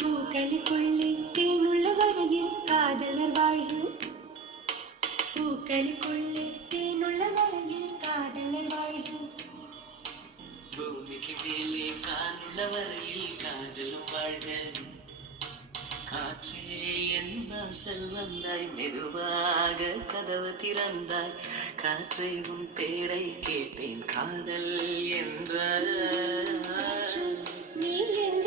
பூக்களுக்குள்ளே தேனுள்ள வரையில் காதலர் வாழ்க. பூக்களுக்குள்ளே தேனுள்ள வரையில் காதலர் வாழ்க. பூமிக்கு மேலே காணுள்ள வரையில் காதலும் வாழ்க. காற்றே என் வாசல் வந்தாய், மெதுவாக கதவு திறந்தாய். காற்றை உன் பேரை கேட்டேன், காதல் என்ற நீ என்